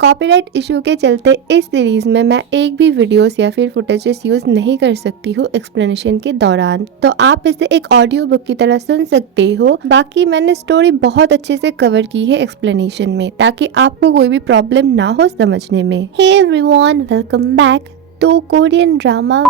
Copyright issue के चलते इस सीरीज में मैं एक भी वीडियोस या फिर फुटेजेस यूज नहीं कर सकती हूँ एक्सप्लेनेशन के दौरान, तो आप इसे एक ऑडियो बुक की तरह सुन सकते हो। बाकी मैंने स्टोरी बहुत अच्छे से कवर की है एक्सप्लेनेशन में, ताकि आपको कोई भी प्रॉब्लम ना हो समझने में। Hey everyone, welcome back. तो कोरियन ड्रामा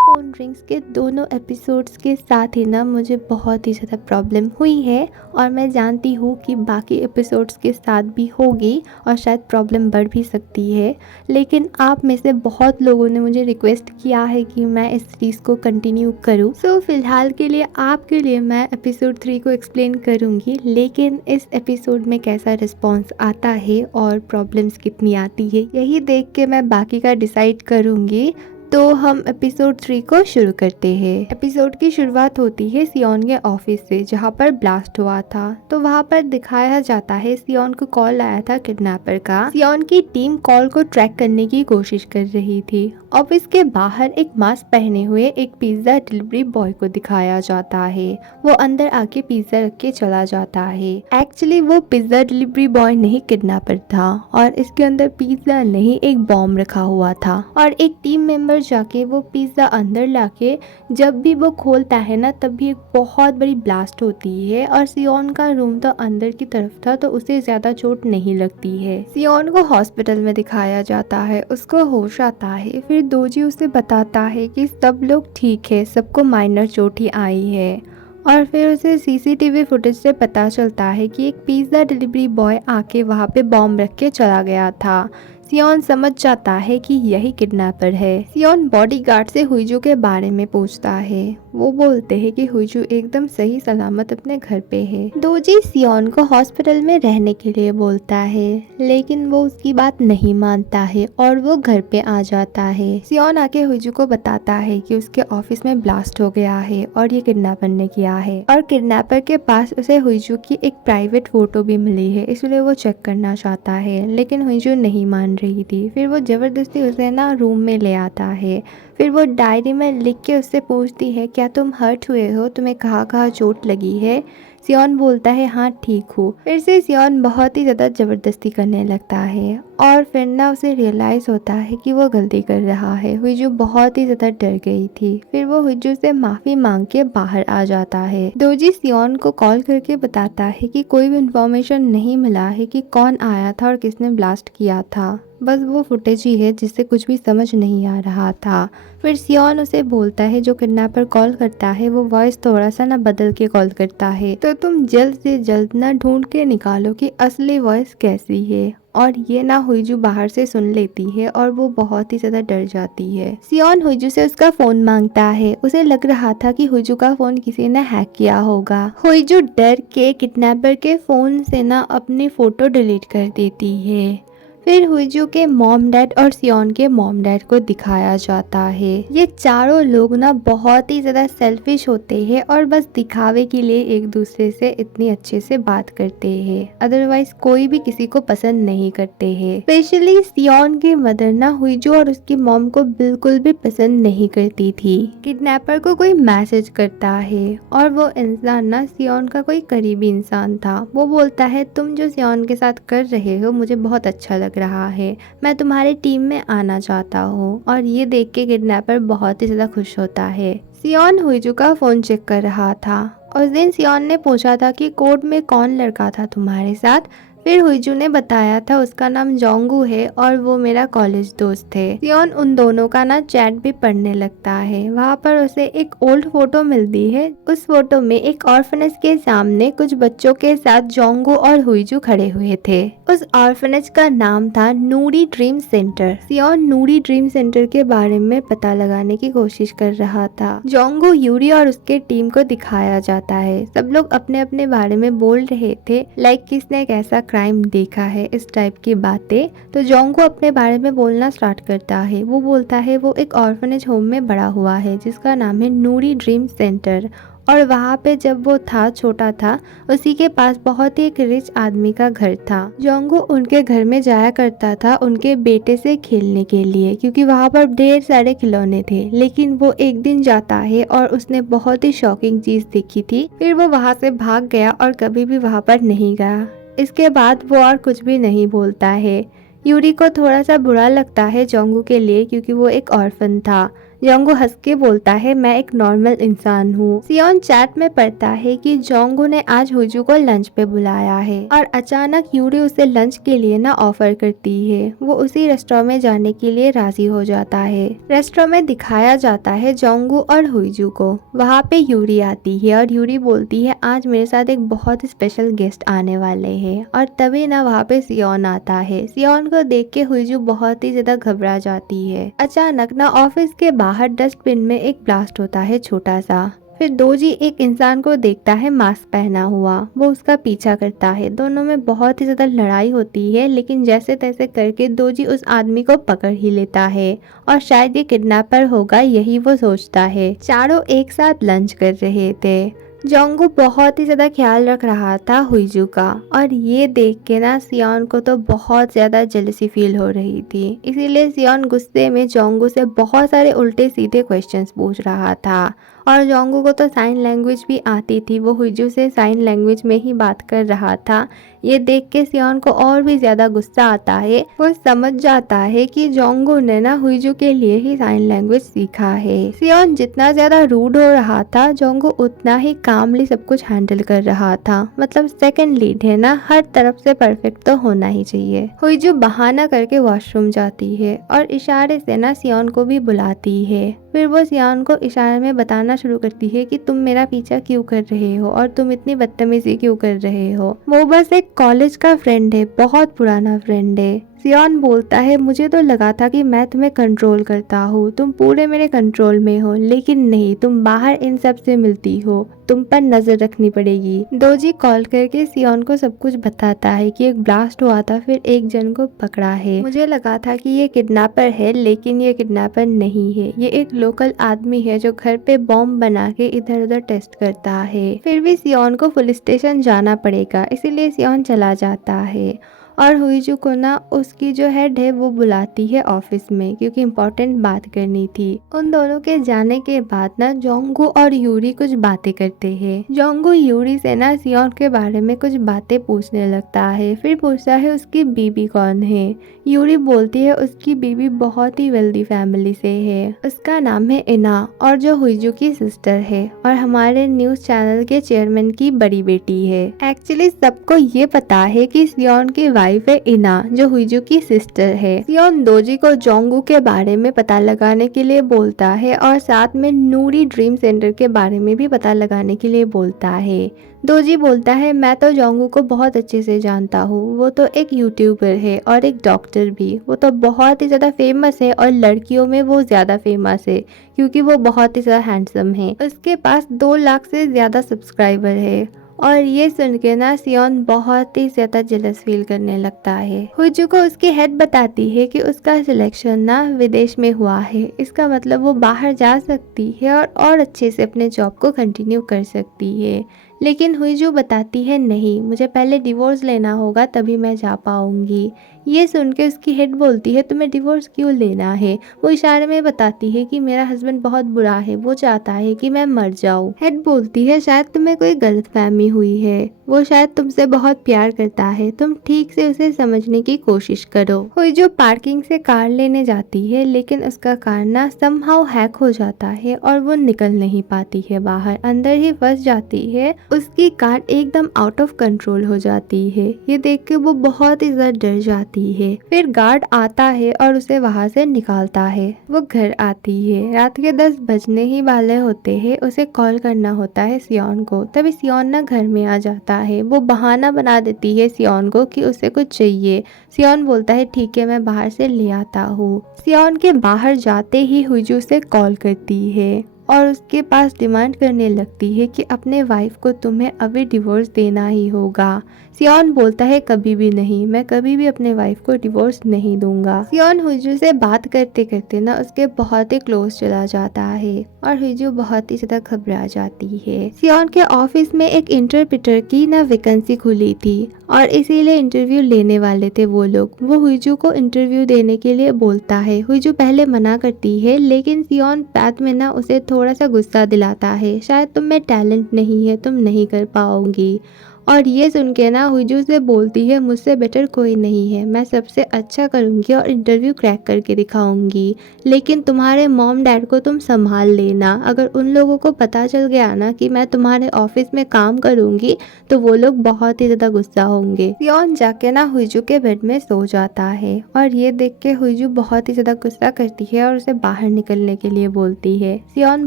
फोन ड्रिंक्स के दोनों एपिसोड्स के साथ ही ना मुझे बहुत ही ज़्यादा प्रॉब्लम हुई है, और मैं जानती हूँ कि बाकी एपिसोड्स के साथ भी होगी और शायद प्रॉब्लम बढ़ भी सकती है। लेकिन आप में से बहुत लोगों ने मुझे रिक्वेस्ट किया है कि मैं इस सीरीज़ को कंटिन्यू करूँ। सो फिलहाल के लिए आपके लिए मैं एपिसोड 3 को एक्सप्लेन करूँगी, लेकिन इस एपिसोड में कैसा रिस्पॉन्स आता है और प्रॉब्लम्स कितनी आती है यही देख के मैं बाकी का डिसाइड करूँगी। तो हम एपिसोड 3 को शुरू करते हैं। एपिसोड की शुरुआत होती है सियोन के ऑफिस से, जहाँ पर ब्लास्ट हुआ था। तो वहाँ पर दिखाया जाता है सियोन को कॉल आया था किडनैपर का। सियोन की टीम कॉल को ट्रैक करने की कोशिश कर रही थी। ऑफिस के बाहर एक मास्क पहने हुए एक पिज्जा डिलीवरी बॉय को दिखाया जाता है। वो अंदर आके पिज्जा रख के चला जाता है। एक्चुअली वो पिज्जा डिलीवरी बॉय नहीं किडनैपर था, और इसके अंदर पिज्जा नहीं एक बॉम्ब रखा हुआ था। और एक टीम मेंबर जाके वो पिज्जा अंदर लाके जब भी वो खोलता है ना, तब भी एक बहुत बड़ी ब्लास्ट होती है। और सियोन का रूम तो अंदर की तरफ था, तो उसे ज्यादा चोट नहीं लगती है। सियोन को हॉस्पिटल में दिखाया जाता है, उसको होश आता है। फिर दोजी उसे बताता है कि सब लोग ठीक है, सबको माइनर चोट ही आई है। और फिर उसे सीसीटीवी फुटेज से पता चलता है कि एक पिज्जा डिलीवरी बॉय आके वहाँ पे बॉम्ब रख के चला गया था। सियोन समझ जाता है कि यही किडनैपर है। सियोन बॉडीगार्ड से हुईजू के बारे में पूछता है। वो बोलते हैं कि हुईजू एकदम सही सलामत अपने घर पे है। दोजी सियोन को हॉस्पिटल में रहने के लिए बोलता है, लेकिन वो उसकी बात नहीं मानता है और वो घर पे आ जाता है। सियोन आके हुईजू को बताता है कि उसके ऑफिस में ब्लास्ट हो गया है और ये किडनैपर ने किया है, और किडनैपर के पास उसे हुईजू की एक प्राइवेट फोटो भी मिली है, इसलिए वो चेक करना चाहता है। लेकिन हुईजू नहीं मान रही थी। फिर वो जबरदस्ती उसे ना रूम में ले आता है। फिर वो डायरी में लिख के उससे पूछती है, क्या तुम हर्ट हुए हो, तुम्हें कहाँ कहाँ चोट लगी है। सियोन बोलता है, हाँ ठीक हूँ। फिर से सियोन बहुत ही ज़्यादा ज़बरदस्ती करने लगता है, और फिर ना उसे रियलाइज़ होता है कि वो गलती कर रहा है। हुईजू बहुत ही ज़्यादा डर गई थी। फिर वो हुईजू से माफ़ी मांग के बाहर आ जाता है। दोजी सियोन को कॉल करके बताता है कि कोई भी इंफॉर्मेशन नहीं मिला है कि कौन आया था और किसने ब्लास्ट किया था, बस वो फुटेज ही है जिससे कुछ भी समझ नहीं आ रहा था। फिर सियोन उसे बोलता है जो किडनैपर कॉल करता है वो वॉइस थोड़ा सा ना बदल के कॉल करता है, तो तुम जल्द से जल्द ना ढूंढ के निकालो कि असली वॉइस कैसी है। और ये ना हुईजू बाहर से सुन लेती है और वो बहुत ही ज्यादा डर जाती है। सियोन हुईजू से उसका फोन मांगता है। उसे लग रहा था कि हुईजू का फोन किसी ने हैक किया होगा। हुईजू डर के किडनैपर के फोन से ना अपनी फोटो डिलीट कर देती है। फिर हुईजू के मॉम डैड और सियोन के मॉम डैड को दिखाया जाता है। ये चारों लोग ना बहुत ही ज्यादा सेल्फिश होते हैं और बस दिखावे के लिए एक दूसरे से इतनी अच्छे से बात करते हैं, अदरवाइज कोई भी किसी को पसंद नहीं करते हैं। स्पेशली सियोन की मदर ना हुईजू और उसकी मॉम को बिल्कुल भी पसंद नहीं करती थी। किडनैपर को कोई मैसेज करता है, और वो इंसान ना सियोन का कोई करीबी इंसान था। वो बोलता है, तुम जो सियोन के साथ कर रहे हो मुझे बहुत अच्छा लग रहा है, मैं तुम्हारी टीम में आना चाहता हूँ। और ये देख के किडनैपर बहुत ही ज्यादा खुश होता है। सियोन हुईजू का फोन चेक कर रहा था। उस दिन सियोन ने पूछा था कि कोर्ट में कौन लड़का था तुम्हारे साथ। फिर हुईजू ने बताया था उसका नाम जोंगू है और वो मेरा कॉलेज दोस्त है। सियोन उन दोनों का ना चैट भी पढ़ने लगता है। वहाँ पर उसे एक ओल्ड फोटो मिलती है। उस फोटो में एक ऑर्फनेज के सामने कुछ बच्चों के साथ जोंगू और हुईजू खड़े हुए थे। उस ऑर्फनेज का नाम था नूरी ड्रीम सेंटर। सियोन नूरी ड्रीम सेंटर के बारे में पता लगाने की कोशिश कर रहा था। जोंगू, यूरी और उसके टीम को दिखाया जाता है। सब लोग अपने अपने बारे में बोल रहे थे, लाइक किसने कैसा क्राइम देखा है, इस टाइप की बातें। तो जोंगू अपने बारे में बोलना स्टार्ट करता है। वो बोलता है वो एक ऑर्फनेज होम में बड़ा हुआ है जिसका नाम है नूरी ड्रीम सेंटर, और वहाँ पे जब वो था छोटा था उसी के पास बहुत ही एक रिच आदमी का घर था। जोंगू उनके घर में जाया करता था उनके बेटे से खेलने के लिए, क्योंकि वहाँ पर ढेर सारे खिलौने थे। लेकिन वो एक दिन जाता है और उसने बहुत ही शॉकिंग चीज देखी थी। फिर वो वहाँ से भाग गया और कभी भी वहाँ पर नहीं गया। इसके बाद वो और कुछ भी नहीं बोलता है। यूरी को थोड़ा सा बुरा लगता है जोंगू के लिए क्योंकि वो एक ऑर्फन था। जोंगू हंस के बोलता है मैं एक नॉर्मल इंसान हूँ। सियोन चैट में पढ़ता है कि जोंगू ने आज हुजू को लंच पे बुलाया है और अचानक यूरी उसे लंच के लिए ना ऑफर करती है। वो उसी रेस्टोरेंट में जाने के लिए राजी हो जाता है। रेस्टोरेंट में दिखाया जाता है जोंगू और हुजू को। वहाँ पे यूरी आती है और यूरी बोलती है आज मेरे साथ एक बहुत स्पेशल गेस्ट आने वाले हैं। और तभी ना वहाँ पे सियोन आता है। सियोन को देख के हुजू बहुत ही ज्यादा घबरा जाती है। अचानक ना ऑफिस के बाहर डस्टबिन में एक ब्लास्ट होता है छोटा सा। फिर दोजी एक इंसान को देखता है मास्क पहना हुआ। वो उसका पीछा करता है। दोनों में बहुत ही ज्यादा लड़ाई होती है लेकिन जैसे तैसे करके दोजी उस आदमी को पकड़ ही लेता है और शायद ये किडनैपर होगा यही वो सोचता है। चारों एक साथ लंच कर रहे थे। जोंगू बहुत ही ज्यादा ख्याल रख रहा था हुईजू का और ये देख के ना सियोन को तो बहुत ज्यादा जेलसी फील हो रही थी। इसीलिए सियोन गुस्से में जोंगू से बहुत सारे उल्टे सीधे क्वेश्चंस पूछ रहा था और जोंगू को तो साइन लैंग्वेज भी आती थी। वो हुईजू से साइन लैंग्वेज में ही बात कर रहा था। ये देख के सियोन को और भी ज्यादा गुस्सा आता है। वो समझ जाता है कि जोंगू ने ना हुईजू के लिए ही साइन लैंग्वेज सीखा है। सियोन जितना ज्यादा रूड हो रहा था जोंगू उतना ही कामली सब कुछ हैंडल कर रहा था। मतलब सेकंड लीड है ना, हर तरफ से परफेक्ट तो होना ही चाहिए। हुईजू बहाना करके वॉशरूम जाती है और इशारे से ना सियोन को भी बुलाती है। फिर वो सियोन को इशारे में बताना शुरू करती है कि तुम मेरा पीछा क्यों कर रहे हो और तुम इतनी बदतमीजी क्यों कर रहे हो। वो बस एक कॉलेज का फ्रेंड है, बहुत पुराना फ्रेंड है। सियोन बोलता है मुझे तो लगा था कि मैं तुम्हें कंट्रोल करता हूँ, तुम पूरे मेरे कंट्रोल में हो, लेकिन नहीं, तुम बाहर इन सब से मिलती हो, तुम पर नजर रखनी पड़ेगी। दोजी कॉल करके सियोन को सब कुछ बताता है कि एक ब्लास्ट हुआ था, फिर एक जन को पकड़ा है। मुझे लगा था कि ये किडनैपर है लेकिन ये किडनैपर नहीं है, ये एक लोकल आदमी है जो घर पे बॉम्ब बना के इधर उधर टेस्ट करता है। फिर भी सियोन को पुलिस स्टेशन जाना पड़ेगा, इसीलिए सियोन चला जाता है और हुईजू को ना उसकी जो हेड है वो बुलाती है ऑफिस में क्योंकि इम्पोर्टेंट बात करनी थी। उन दोनों के जाने के बाद ना जोंगू और यूरी कुछ बातें करते हैं। जोंगू यूरी से ना सियोन के बारे में कुछ बातें पूछने लगता है। फिर पूछता है उसकी बीबी कौन है। यूरी बोलती है उसकी बीबी बहुत ही वेल्दी फैमिली से है, उसका नाम है इना और जो हुईजू की सिस्टर है और हमारे न्यूज चैनल के चेयरमैन की बड़ी बेटी है। एक्चुअली सबको ये पता है कि सियोन की वाइफ है इना जो हुईजू की सिस्टर है। सियोन दोजी को जोंगू के बारे में पता लगाने के लिए बोलता है और साथ में नूरी ड्रीम सेंटर के बारे में भी पता लगाने के लिए बोलता है। दोजी बोलता है मैं तो जोंगू को बहुत अच्छे से जानता हूँ, वो तो एक यूट्यूबर है और एक डॉक्टर भी, वो तो बहुत ही ज्यादा फेमस है और लड़कियों में वो ज्यादा फेमस है क्योंकि वो बहुत ही ज्यादा हैंडसम है। उसके पास 2 लाख से ज्यादा सब्सक्राइबर है। और ये सुन के ना सियोन बहुत ही ज्यादा जेलस फील करने लगता है। हुईजू को उसकी हेड बताती है कि उसका सिलेक्शन ना विदेश में हुआ है, इसका मतलब वो बाहर जा सकती है और अच्छे से अपने जॉब को कंटिन्यू कर सकती है। लेकिन हुईजू बताती है नहीं, मुझे पहले डिवोर्स लेना होगा तभी मैं जा पाऊंगी। ये सुन के उसकी हेड बोलती है तुम्हें डिवोर्स क्यों लेना है। वो इशारे में बताती है कि मेरा हस्बैंड बहुत बुरा है, वो चाहता है कि मैं मर जाऊं। हेड बोलती है शायद तुम्हें कोई गलतफहमी हुई है, वो शायद तुमसे बहुत प्यार करता है, तुम ठीक से उसे समझने की कोशिश करो। हुईजू पार्किंग से कार लेने जाती है लेकिन उसका कार ना समहाउ हैक हो जाता है और वो निकल नहीं पाती है बाहर, अंदर ही फंस जाती है। उसकी कार एकदम आउट ऑफ कंट्रोल हो जाती है। ये देख के वो बहुत ही ज्यादा डर जाती है। फिर गार्ड आता है और उसे वहां से निकालता है। वो घर आती है, रात के 10 बजने ही वाले होते हैं। उसे कॉल करना होता है सियोन को। तभी सियोन ना घर में आ जाता है। वो बहाना बना देती है सियोन को कि उसे कुछ चाहिए। सियोन बोलता है ठीक है मैं बाहर से ले आता हूँ। सियोन के बाहर जाते ही हुईजू से कॉल करती है और उसके पास डिमांड करने लगती है कि अपने वाइफ को तुम्हें अभी डिवोर्स देना ही होगा। सियोन बोलता है कभी भी नहीं, मैं कभी भी अपने वाइफ को डिवोर्स नहीं दूंगा। सियोन हुईजू से बात करते करते ना उसके बहुत ही क्लोज चला जाता है और हुईजू बहुत ही ज्यादा घबरा जाती है। सियोन के ऑफिस में एक इंटरप्रेटर की ना वैकेंसी खुली थी और इसीलिए इंटरव्यू लेने वाले थे वो लोग। वो हुईजू को इंटरव्यू देने के लिए बोलता है। हुईजू पहले मना करती है लेकिन सियोन बाद में ना उसे थोड़ा सा गुस्सा दिलाता है, शायद तुम में टैलेंट नहीं है, तुम नहीं कर पाओगी। और ये सुन के ना हुईजू से बोलती है मुझसे बेटर कोई नहीं है, मैं सबसे अच्छा करूँगी और इंटरव्यू क्रैक करके दिखाऊंगी। लेकिन तुम्हारे मॉम डैड को तुम संभाल लेना, अगर उन लोगों को पता चल गया ना कि मैं तुम्हारे ऑफिस में काम करूँगी तो वो लोग बहुत ही ज़्यादा गुस्सा होंगे। सियोन जाके ना हुईजू के बेड में सो जाता है और ये देख के हुईजू बहुत ही ज़्यादा गुस्सा करती है और उसे बाहर निकलने के लिए बोलती है। सियोन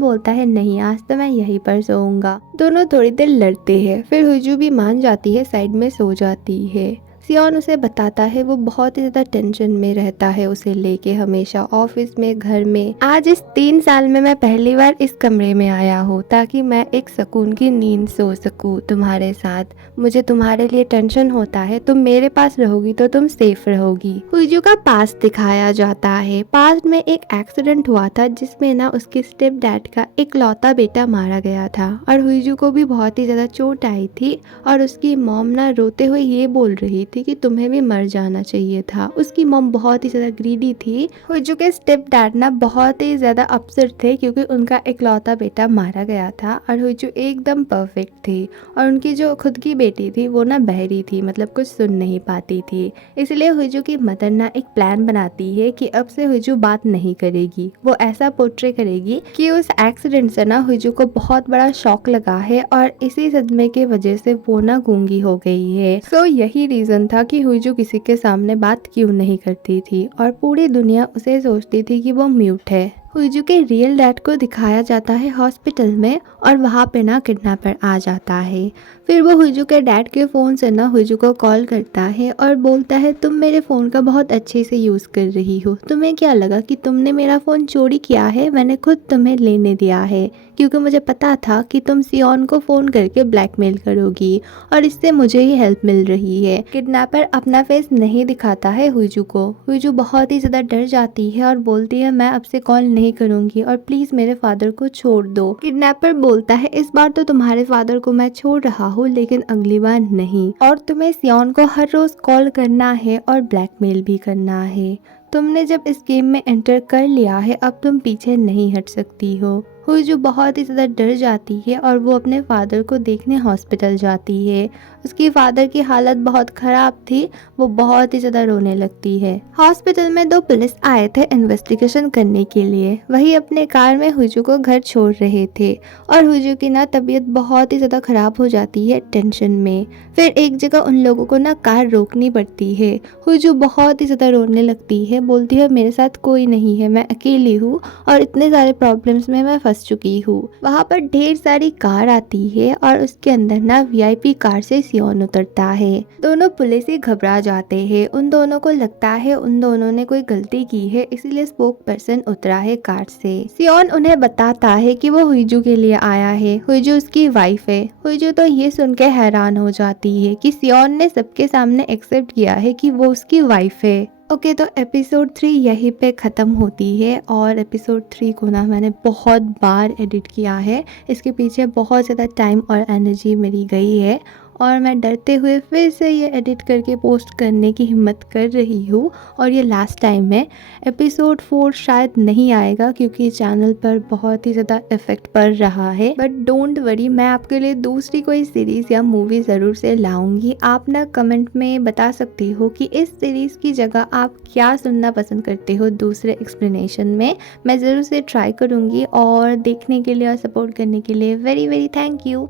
बोलता है नहीं, आज तो मैं यहीं पर सोऊंगा। दोनों थोड़ी देर लड़ते हैं, फिर हुईजू भी मान जाती है, साइड में सो जाती है। सियोन उसे बताता है वो बहुत ही ज़्यादा टेंशन में रहता है उसे लेके, हमेशा ऑफिस में, घर में। आज इस 3 साल में मैं पहली बार इस कमरे में आया हूँ ताकि मैं एक सुकून की नींद सो सकूँ तुम्हारे साथ। मुझे तुम्हारे लिए टेंशन होता है, तुम मेरे पास रहोगी तो तुम सेफ रहोगी। हुईजू का पास्ट दिखाया जाता है। पास्ट में एक एक्सीडेंट हुआ था जिसमें ना उसके स्टेप डैड का एक लौता बेटा मारा गया था और हुईजू को भी बहुत ही ज़्यादा चोट आई थी और उसकी मॉम ना रोते हुए ये बोल रही थी कि तुम्हें भी मर जाना चाहिए था। उसकी मॉम बहुत ही ज़्यादा ग्रीडी थी। हुईजू के स्टेप डैड ना बहुत ही ज़्यादा अपसेट थे क्योंकि उनका इकलौता बेटा मारा गया था और हुईजू एकदम परफेक्ट थी और उनकी जो खुद की बेटी थी वो ना बहरी थी, मतलब कुछ सुन नहीं पाती थी। इसलिए हुईजू की मदर ना एक प्लान बनाती है कि अब से हुईजू बात नहीं करेगी। वो ऐसा पोर्ट्रे करेगी कि उस एक्सीडेंट से ना हुईजू को बहुत बड़ा शॉक लगा है और इसी सदमे के वजह से वो ना गूंगी हो गई है। सो यही रीजन था कि हुईजू किसी के सामने बात क्यों नहीं करती थी और पूरी दुनिया उसे सोचती थी कि वो म्यूट है। हुईजू के रियल डैड को दिखाया जाता है हॉस्पिटल में और वहाँ पे ना किडनैपर आ जाता है। फिर वो हुईजू के डैड के फ़ोन से ना हुईजू को कॉल करता है और बोलता है तुम मेरे फ़ोन का बहुत अच्छे से यूज़ कर रही हो, तुम्हें क्या लगा कि तुमने मेरा फ़ोन चोरी किया है? मैंने खुद तुम्हें लेने दिया है क्योंकि मुझे पता था कि तुम सियोन को फ़ोन करके ब्लैकमेल करोगी और इससे मुझे ही हेल्प मिल रही है। किडनैपर अपना फेस नहीं दिखाता है हुईजू को। हुईजू बहुत ही ज़्यादा डर जाती है और बोलती है मैं अब से कॉल नहीं करूँगी और प्लीज़ मेरे फादर को छोड़ दो। किडनैपर बोलता है इस बार तो तुम्हारे फादर को मैं छोड़ रहा हूँ लेकिन अगली बार नहीं, और तुम्हें सियोन को हर रोज़ कॉल करना है और ब्लैकमेल भी करना है। तुमने जब इस गेम में एंटर कर लिया है अब तुम पीछे नहीं हट सकती हो। हुईजू बहुत ही ज़्यादा डर जाती है और वो अपने फादर को देखने हॉस्पिटल जाती है। उसकी फादर की हालत बहुत ख़राब थी, वो बहुत ही ज़्यादा रोने लगती है। हॉस्पिटल में 2 पुलिस आए थे इन्वेस्टिगेशन करने के लिए। वही अपने कार में हुईजू को घर छोड़ रहे थे और हुईजू की ना तबीयत बहुत ही ज़्यादा ख़राब हो जाती है टेंशन में। फिर एक जगह उन लोगों को ना कार रोकनी पड़ती है। हुईजू बहुत ही ज़्यादा रोने लगती है, बोलती है मेरे साथ कोई नहीं है, मैं अकेली हूँ और इतने सारे प्रॉब्लम्स में मैं फंस चुकी हूँ। वहाँ पर ढेर सारी कार आती है और उसके अंदर ना वीआईपी कार से सियोन उतरता है। दोनों पुलिस ही घबरा जाते हैं। उन दोनों को लगता है उन दोनों ने कोई गलती की है, इसलिए स्पोक पर्सन उतरा है कार से। सियोन उन्हें बताता है कि वो हुईजू के लिए आया है, हुईजू उसकी वाइफ है। हुईजू तो ये सुन के हैरान हो जाती है कि सियोन ने सबके सामने एक्सेप्ट किया है कि वो उसकी वाइफ है। ओके, तो एपिसोड 3 यहीं पे ख़त्म होती है और एपिसोड 3 को ना मैंने बहुत बार एडिट किया है। इसके पीछे बहुत ज़्यादा टाइम और एनर्जी मेरी गई है और मैं डरते हुए फिर से ये एडिट करके पोस्ट करने की हिम्मत कर रही हूँ और ये लास्ट टाइम है। एपिसोड 4 शायद नहीं आएगा क्योंकि चैनल पर बहुत ही ज़्यादा इफेक्ट पड़ रहा है, बट डोंट वरी, मैं आपके लिए दूसरी कोई सीरीज़ या मूवी ज़रूर से लाऊंगी। आप ना कमेंट में बता सकते हो कि इस सीरीज़ की जगह आप क्या सुनना पसंद करते हो दूसरे एक्सप्लेनेशन में। मैं ज़रूर से ट्राई करूँगी और देखने के लिए और सपोर्ट करने के लिए वेरी वेरी थैंक यू।